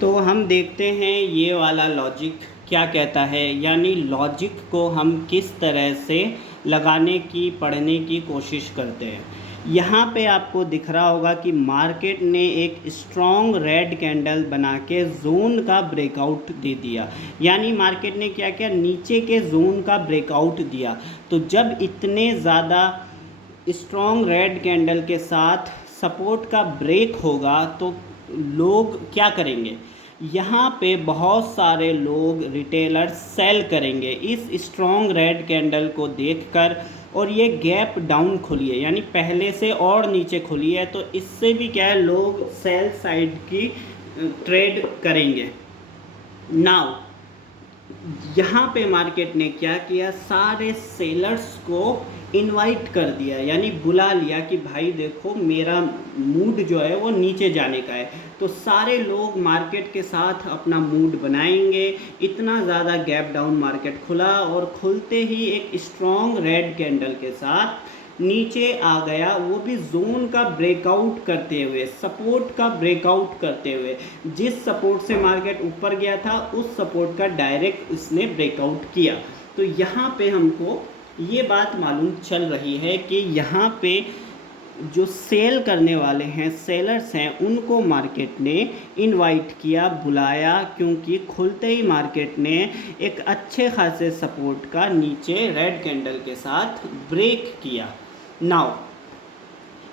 तो हम देखते हैं ये वाला लॉजिक क्या कहता है, यानी लॉजिक को हम किस तरह से लगाने की पढ़ने की कोशिश करते हैं। यहाँ पे आपको दिख रहा होगा कि मार्केट ने एक स्ट्रॉन्ग रेड कैंडल बना के जोन का ब्रेकआउट दे दिया। यानी मार्केट ने क्या किया, नीचे के जोन का ब्रेकआउट दिया। तो जब इतने ज़्यादा स्ट्रॉन्ग रेड कैंडल के साथ सपोर्ट का ब्रेक होगा तो लोग क्या करेंगे, यहाँ पे बहुत सारे लोग रिटेलर सेल करेंगे इस स्ट्रॉन्ग रेड कैंडल को देखकर। और ये गैप डाउन खुली है, यानी पहले से और नीचे खुली है, तो इससे भी क्या है, लोग सेल साइड की ट्रेड करेंगे। नाउ यहाँ पे मार्केट ने क्या किया, सारे सेलर्स को इनवाइट कर दिया, यानी बुला लिया कि भाई देखो मेरा मूड जो है वो नीचे जाने का है। तो सारे लोग मार्केट के साथ अपना मूड बनाएंगे। इतना ज़्यादा गैप डाउन मार्केट खुला और खुलते ही एक स्ट्रॉन्ग रेड कैंडल के साथ नीचे आ गया, वो भी जोन का ब्रेकआउट करते हुए, सपोर्ट का ब्रेकआउट करते हुए। जिस सपोर्ट से मार्केट ऊपर गया था उस सपोर्ट का डायरेक्ट इसने ब्रेकआउट किया। तो यहाँ पे हमको ये बात मालूम चल रही है कि यहाँ पे जो सेल करने वाले हैं, सेलर्स हैं, उनको मार्केट ने इनवाइट किया, बुलाया, क्योंकि खुलते ही मार्केट ने एक अच्छे खासे सपोर्ट का नीचे रेड कैंडल के साथ ब्रेक किया। नाउ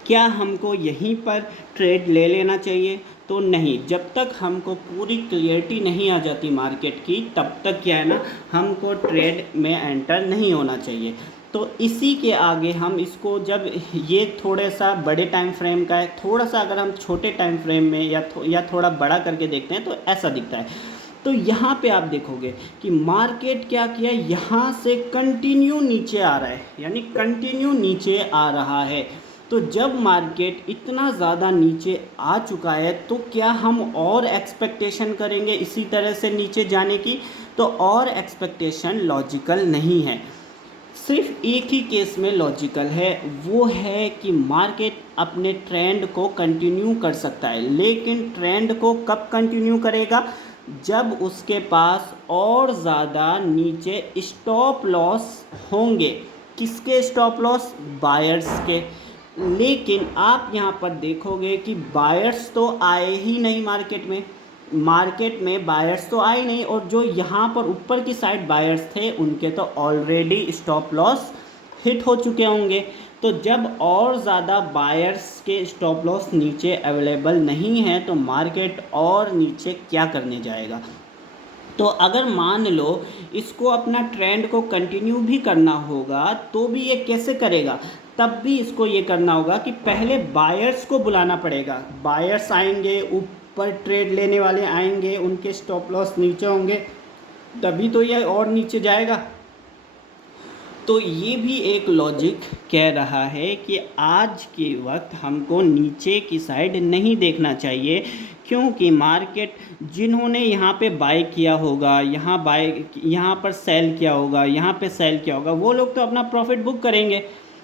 क्या हमको यहीं पर ट्रेड ले लेना चाहिए? तो नहीं, जब तक हमको पूरी क्लियरिटी नहीं आ जाती मार्केट की तब तक क्या है ना, हमको ट्रेड में एंटर नहीं होना चाहिए। तो इसी के आगे हम इसको, जब ये थोड़े सा बड़े टाइम फ्रेम का है, थोड़ा सा अगर हम छोटे टाइम फ्रेम में या थोड़ा बड़ा करके देखते हैं तो ऐसा दिखता है। तो यहाँ पे आप देखोगे कि मार्केट क्या किया, यहाँ से कंटिन्यू नीचे आ रहा है, यानी कंटिन्यू नीचे आ रहा है। तो जब मार्केट इतना ज़्यादा नीचे आ चुका है तो क्या हम और एक्सपेक्टेशन करेंगे इसी तरह से नीचे जाने की? तो और एक्सपेक्टेशन लॉजिकल नहीं है। सिर्फ एक ही केस में लॉजिकल है, वो है कि मार्केट अपने ट्रेंड को कंटिन्यू कर सकता है, लेकिन ट्रेंड को कब कंटिन्यू करेगा? जब उसके पास और ज़्यादा नीचे स्टॉप लॉस होंगे। किसके स्टॉप लॉस? बायर्स के। लेकिन आप यहाँ पर देखोगे कि बायर्स तो आए ही नहीं मार्केट में बायर्स तो आए नहीं, और जो यहाँ पर ऊपर की साइड बायर्स थे उनके तो ऑलरेडी स्टॉप लॉस हिट हो चुके होंगे। तो जब और ज़्यादा बायर्स के स्टॉप लॉस नीचे अवेलेबल नहीं है तो मार्केट और नीचे क्या करने जाएगा? तो अगर मान लो इसको अपना ट्रेंड को कंटिन्यू भी करना होगा तो भी ये कैसे करेगा? तब भी इसको ये करना होगा कि पहले बायर्स को बुलाना पड़ेगा। बायर्स आएंगे, ऊपर ट्रेड लेने वाले आएंगे, उनके स्टॉप लॉस नीचे होंगे, तभी तो ये और नीचे जाएगा। तो ये भी एक लॉजिक कह रहा है कि आज के वक्त हमको नीचे की साइड नहीं देखना चाहिए, क्योंकि मार्केट जिन्होंने यहाँ पे बाय किया होगा, यहाँ पर सेल किया होगा, यहाँ पे सेल किया होगा, वो लोग तो अपना प्रॉफिट बुक करेंगे,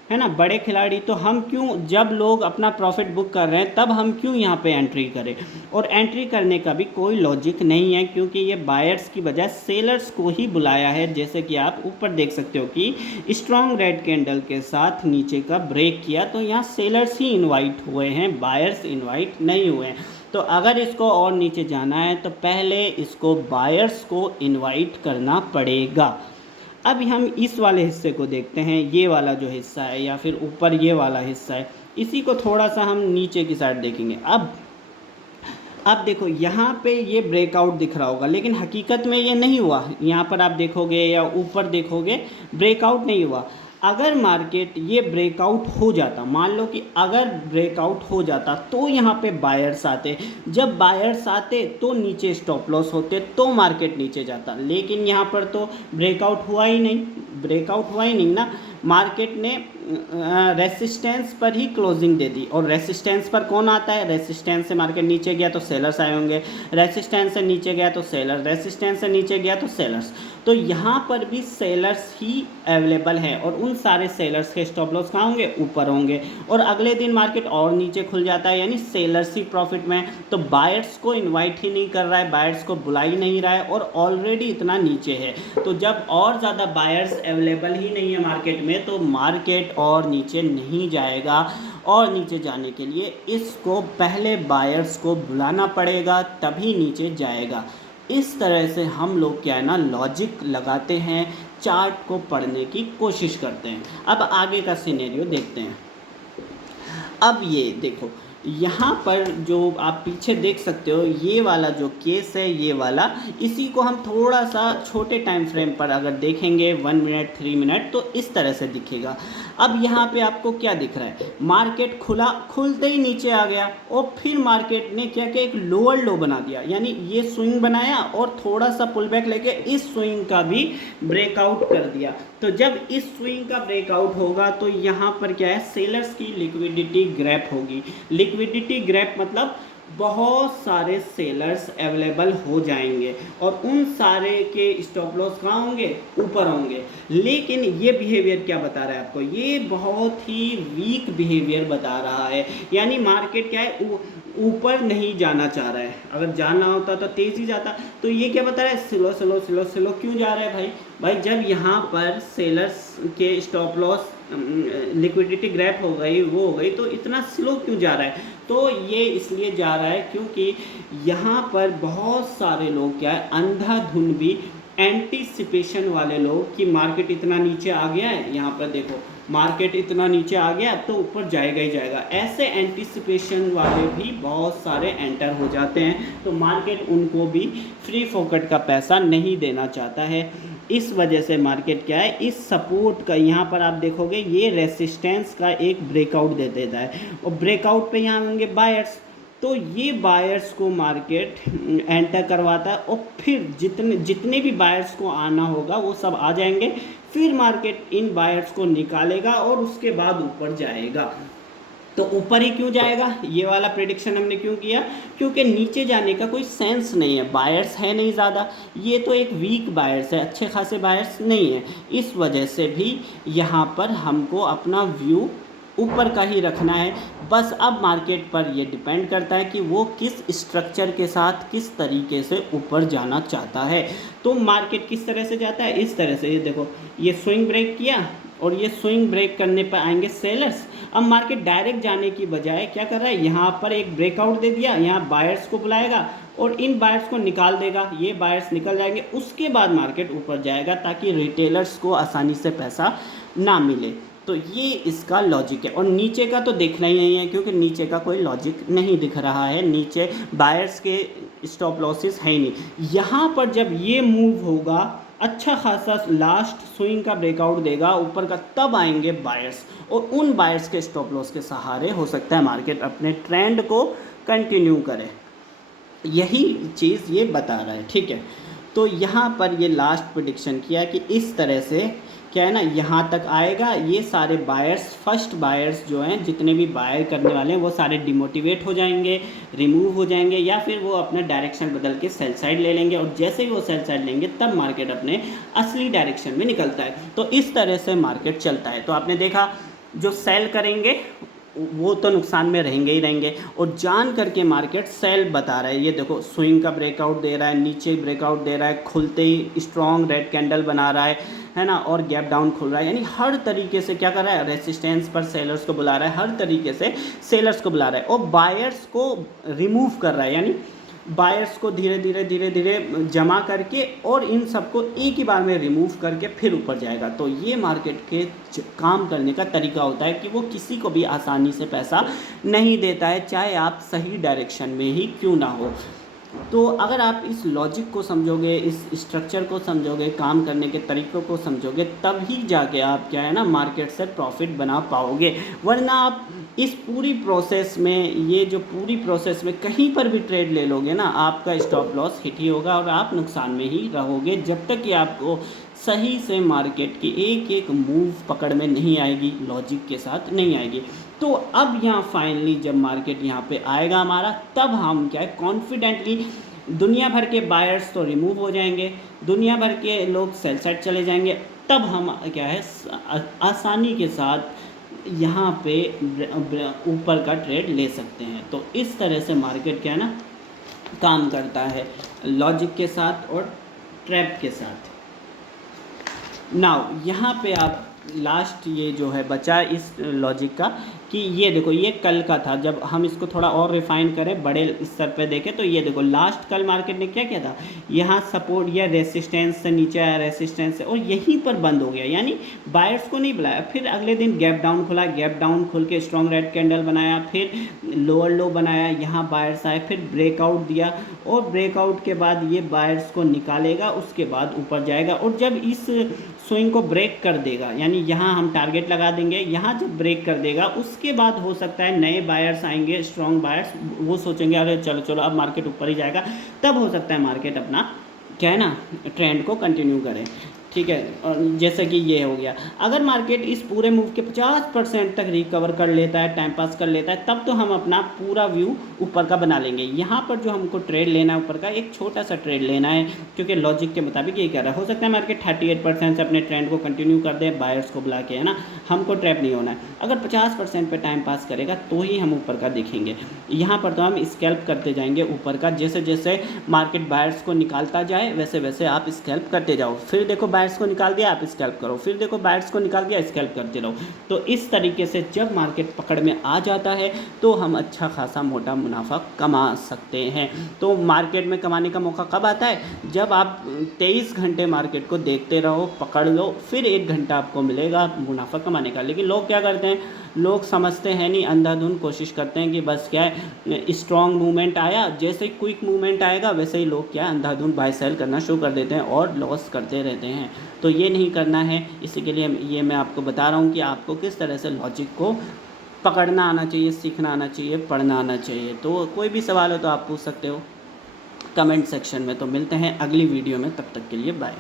है ना, बड़े खिलाड़ी। तो हम क्यों, जब लोग अपना प्रॉफिट बुक कर रहे हैं तब हम क्यों यहाँ पे एंट्री करें? और एंट्री करने का भी कोई लॉजिक नहीं है, क्योंकि ये बायर्स की बजाय सेलर्स को ही बुलाया है। जैसे कि आप ऊपर देख सकते हो कि स्ट्रॉन्ग रेड कैंडल के साथ नीचे का ब्रेक किया, तो यहाँ सेलर्स ही इन्वाइट हुए हैं, बायर्स इन्वाइट नहीं हुए हैं। तो अगर इसको और नीचे जाना है तो पहले इसको बायर्स को इन्वाइट करना पड़ेगा। अब हम इस वाले हिस्से को देखते हैं, ये वाला जो हिस्सा है या फिर ऊपर ये वाला हिस्सा है, इसी को थोड़ा सा हम नीचे की साइड देखेंगे। अब देखो यहाँ पे ये ब्रेकआउट दिख रहा होगा, लेकिन हकीकत में ये नहीं हुआ। यहाँ पर आप देखोगे या ऊपर देखोगे, ब्रेकआउट नहीं हुआ। अगर मार्केट ये ब्रेकआउट हो जाता, मान लो कि अगर ब्रेकआउट हो जाता तो यहाँ पे बायर्स आते, जब बायर्स आते तो नीचे स्टॉप लॉस होते, तो मार्केट नीचे जाता। लेकिन यहाँ पर तो ब्रेकआउट हुआ ही नहीं ना। मार्केट ने रेसिस्टेंस पर ही क्लोजिंग दे दी, और रेसिस्टेंस पर कौन आता है, रेसिस्टेंस से मार्केट नीचे गया तो सेलर्स आए होंगे, रेसिस्टेंस से नीचे गया तो सेलर, रेसिस्टेंस से नीचे गया तो सेलर्स। तो यहाँ पर भी सेलर्स ही अवेलेबल है, और उन सारे सेलर्स के स्टॉप लॉस कहाँ होंगे, ऊपर होंगे, और अगले दिन मार्केट और नीचे खुल जाता है, यानी सेलर्स ही प्रॉफिट में। तो बायर्स को इनवाइट ही नहीं कर रहा है, बायर्स को बुला ही नहीं रहा है, और ऑलरेडी इतना नीचे है। तो जब और ज़्यादा बायर्स अवेलेबल ही नहीं है मार्केट में, तो मार्केट और नीचे नहीं जाएगा, और नीचे जाने के लिए इसको पहले बायर्स को बुलाना पड़ेगा, तभी नीचे जाएगा। इस तरह से हम लोग क्या है ना, लॉजिक लगाते हैं, चार्ट को पढ़ने की कोशिश करते हैं। अब आगे का सिनेरियो देखते हैं। अब ये देखो, यहाँ पर जो आप पीछे देख सकते हो, ये वाला जो केस है, ये वाला, इसी को हम थोड़ा सा छोटे टाइम फ्रेम पर अगर देखेंगे 1 मिनट 3 मिनट, तो इस तरह से दिखेगा। अब यहाँ पे आपको क्या दिख रहा है, मार्केट खुलते ही नीचे आ गया, और फिर मार्केट ने क्या किया, एक लोअर लो बना दिया, यानी ये स्विंग बनाया और थोड़ा सा पुल बैक लेके इस स्विंग का भी ब्रेकआउट कर दिया। तो जब इस स्विंग का ब्रेकआउट होगा तो यहाँ पर क्या है, सेलर्स की लिक्विडिटी ग्रैप होगी। लिक्विडिटी ग्रैप मतलब बहुत सारे सेलर्स अवेलेबल हो जाएंगे, और उन सारे के स्टॉप लॉस कहाँ होंगे, ऊपर होंगे। लेकिन ये बिहेवियर क्या बता रहा है आपको, ये बहुत ही वीक बिहेवियर बता रहा है, यानी मार्केट क्या है, ऊपर नहीं जाना चाह रहा है। अगर जाना होता तो तेज़ी जाता। तो ये क्या बता रहा है, स्लो स्लो स्लो स्लो क्यों जा रहा है भाई, जब यहाँ पर सेलर्स के स्टॉप लॉस लिक्विडिटी ग्रैप हो गई, वो हो गई, तो इतना स्लो क्यों जा रहा है। तो ये इसलिए जा रहा है क्योंकि यहाँ पर बहुत सारे लोग क्या है, अंधाधुन भी एंटीसिपेशन वाले लोग कि मार्केट इतना नीचे आ गया है, यहाँ पर देखो मार्केट इतना नीचे आ गया, अब तो ऊपर जाएगा ही जाएगा, ऐसे एंटीसिपेशन वाले भी बहुत सारे एंटर हो जाते हैं। तो मार्केट उनको भी फ्री फोकट का पैसा नहीं देना चाहता है। इस वजह से मार्केट क्या है, इस सपोर्ट का, यहाँ पर आप देखोगे ये रेसिस्टेंस का एक ब्रेकआउट दे देता है, और ब्रेकआउट पे यहाँ होंगे बायर्स। तो ये बायर्स को मार्केट एंटर करवाता है, और फिर जितने भी बायर्स को आना होगा वो सब आ जाएंगे, फिर मार्केट इन बायर्स को निकालेगा और उसके बाद ऊपर जाएगा। तो ऊपर ही क्यों जाएगा, ये वाला प्रेडिक्शन हमने क्यों किया, क्योंकि नीचे जाने का कोई सेंस नहीं है, बायर्स है नहीं ज़्यादा, ये तो एक वीक बायर्स है, अच्छे खासे बायर्स नहीं है। इस वजह से भी यहाँ पर हमको अपना व्यू ऊपर का ही रखना है। बस अब मार्केट पर ये डिपेंड करता है कि वो किस स्ट्रक्चर के साथ किस तरीके से ऊपर जाना चाहता है। तो मार्केट किस तरह से जाता है, इस तरह से, ये देखो ये स्विंग ब्रेक किया, और ये स्विंग ब्रेक करने पर आएंगे सेलर्स। अब मार्केट डायरेक्ट जाने की बजाय क्या कर रहा है, यहाँ पर एक ब्रेकआउट दे दिया, यहाँ बायर्स को बुलाएगा और इन बायर्स को निकाल देगा, ये बायर्स निकल जाएंगे, उसके बाद मार्केट ऊपर जाएगा, ताकि रिटेलर्स को आसानी से पैसा ना मिले। तो ये इसका लॉजिक है। और नीचे का तो देखना ही नहीं है, क्योंकि नीचे का कोई लॉजिक नहीं दिख रहा है, नीचे बायर्स के स्टॉप लॉसेस है ही नहीं। यहाँ पर जब ये मूव होगा, अच्छा खासा लास्ट स्विंग का ब्रेकआउट देगा ऊपर का, तब आएंगे बायर्स, और उन बायर्स के स्टॉप लॉस के सहारे हो सकता है मार्केट अपने ट्रेंड को कंटिन्यू करे। यही चीज़ ये बता रहा है, ठीक है। तो यहाँ पर ये लास्ट प्रेडिक्शन किया कि इस तरह से क्या है ना, यहाँ तक आएगा, ये सारे बायर्स, फर्स्ट बायर्स जो हैं, जितने भी बायर करने वाले हैं, वो सारे डिमोटिवेट हो जाएंगे, रिमूव हो जाएंगे, या फिर वो अपना डायरेक्शन बदल के सेल साइड ले लेंगे, और जैसे ही वो सेल साइड लेंगे तब मार्केट अपने असली डायरेक्शन में निकलता है। तो इस तरह से मार्केट चलता है। तो आपने देखा, जो सेल करेंगे वो तो नुकसान में रहेंगे ही रहेंगे, और जान करके मार्केट सेल बता रहा है। ये देखो स्विंग का ब्रेकआउट दे रहा है, नीचे ब्रेकआउट दे रहा है, खुलते ही स्ट्रॉन्ग रेड कैंडल बना रहा है ना, और गैप डाउन खुल रहा है, यानी हर तरीके से क्या कर रहा है, रेसिस्टेंस पर सेलर्स को बुला रहा है, हर तरीके से सेलर्स को बुला रहा है, और बायर्स को रिमूव कर रहा है, यानी बायर्स को धीरे धीरे धीरे धीरे जमा करके और इन सबको एक ही बार में रिमूव करके फिर ऊपर जाएगा। तो ये मार्केट के काम करने का तरीका होता है कि वो किसी को भी आसानी से पैसा नहीं देता है, चाहे आप सही डायरेक्शन में ही क्यों ना हो। तो अगर आप इस लॉजिक को समझोगे, इस स्ट्रक्चर को समझोगे, काम करने के तरीक़ों को समझोगे, तब ही जाके आप क्या है ना मार्केट से प्रॉफिट बना पाओगे। वरना आप इस पूरी प्रोसेस में, ये जो पूरी प्रोसेस में कहीं पर भी ट्रेड ले लोगे ना, आपका स्टॉप लॉस हिट ही होगा और आप नुकसान में ही रहोगे, जब तक कि आपको सही से मार्केट की एक एक मूव पकड़ में नहीं आएगी, लॉजिक के साथ नहीं आएगी। तो अब यहाँ फाइनली जब मार्केट यहाँ पे आएगा हमारा, तब हम क्या है कॉन्फिडेंटली, दुनिया भर के बायर्स तो रिमूव हो जाएंगे, दुनिया भर के लोग सेल साइड चले जाएंगे, तब हम क्या है आसानी के साथ यहाँ पे ऊपर का ट्रेड ले सकते हैं। तो इस तरह से मार्केट क्या है ना काम करता है, लॉजिक के साथ और ट्रैप के साथ। नाउ यहाँ पे आप लास्ट ये जो है बचा इस लॉजिक का कि ये देखो, ये कल का था, जब हम इसको थोड़ा और रिफाइन करें, बड़े स्तर पे देखें, तो ये देखो लास्ट कल मार्केट ने क्या किया था, यहाँ सपोर्ट या रेसिस्टेंस से नीचे आया, रेसिस्टेंस से, और यहीं पर बंद हो गया, यानी बायर्स को नहीं बुलाया। फिर अगले दिन गैप डाउन खुला, गैप डाउन खुल के स्ट्रॉन्ग रेड कैंडल बनाया, फिर लोअर लो बनाया, यहाँ बायर्स आए, फिर ब्रेकआउट दिया, और ब्रेकआउट के बाद ये बायर्स को निकालेगा, उसके बाद ऊपर जाएगा। और जब इस स्विंग को ब्रेक कर देगा, यानी यहाँ हम टारगेट लगा देंगे, यहाँ जब ब्रेक कर देगा उसके बाद हो सकता है नए बायर्स आएंगे, स्ट्रॉन्ग बायर्स, वो सोचेंगे अरे चलो चलो अब मार्केट ऊपर ही जाएगा, तब हो सकता है मार्केट अपना क्या है ना ट्रेंड को कंटिन्यू करें। ठीक है, और जैसे कि ये हो गया, अगर मार्केट इस पूरे मूव के 50% तक रिकवर कर लेता है, टाइम पास कर लेता है, तब तो हम अपना पूरा व्यू ऊपर का बना लेंगे। यहाँ पर जो हमको ट्रेड लेना है ऊपर का, एक छोटा सा ट्रेड लेना है, क्योंकि लॉजिक के मुताबिक ये कह रहा है, हो सकता है मार्केट 38% से अपने ट्रेंड को कंटिन्यू कर दे बायर्स को बुला के, है ना, हमको ट्रैप नहीं होना है। अगर 50% पे टाइम पास करेगा तो ही हम ऊपर का दिखेंगे। यहाँ पर तो हम स्कैल्प करते जाएंगे ऊपर का, जैसे जैसे मार्केट बायर्स को निकालता जाए वैसे वैसे आप स्कैल्प करते जाओ। फिर देखो बायर्स को निकाल दिया, आप स्कैल्प करो, फिर देखो बायर्स को निकाल दिया, स्कैल्प करते रहो। तो इस तरीके से जब मार्केट पकड़ में आ जाता है तो हम अच्छा खासा मोटा मुनाफा कमा सकते हैं। तो मार्केट में कमाने का मौका कब आता है, जब आप 23 घंटे मार्केट को देखते रहो, पकड़ लो, फिर 1 घंटा आपको मिलेगा मुनाफा कमाने का। लेकिन लोग क्या करते हैं, लोग समझते हैं नहीं, अंधाधुंध कोशिश करते हैं कि बस क्या है स्ट्रॉन्ग मूवमेंट आया, जैसे ही क्विक मूवमेंट आएगा वैसे ही लोग क्या अंधाधुंध बाय सेल करना शुरू कर देते हैं और लॉस करते रहते हैं। तो ये नहीं करना है, इसी के लिए ये मैं आपको बता रहा हूँ कि आपको किस तरह से लॉजिक को पकड़ना आना चाहिए, सीखना आना चाहिए, पढ़ना आना चाहिए। तो कोई भी सवाल हो तो आप पूछ सकते हो कमेंट सेक्शन में। तो मिलते हैं अगली वीडियो में, तब तक के लिए बाय।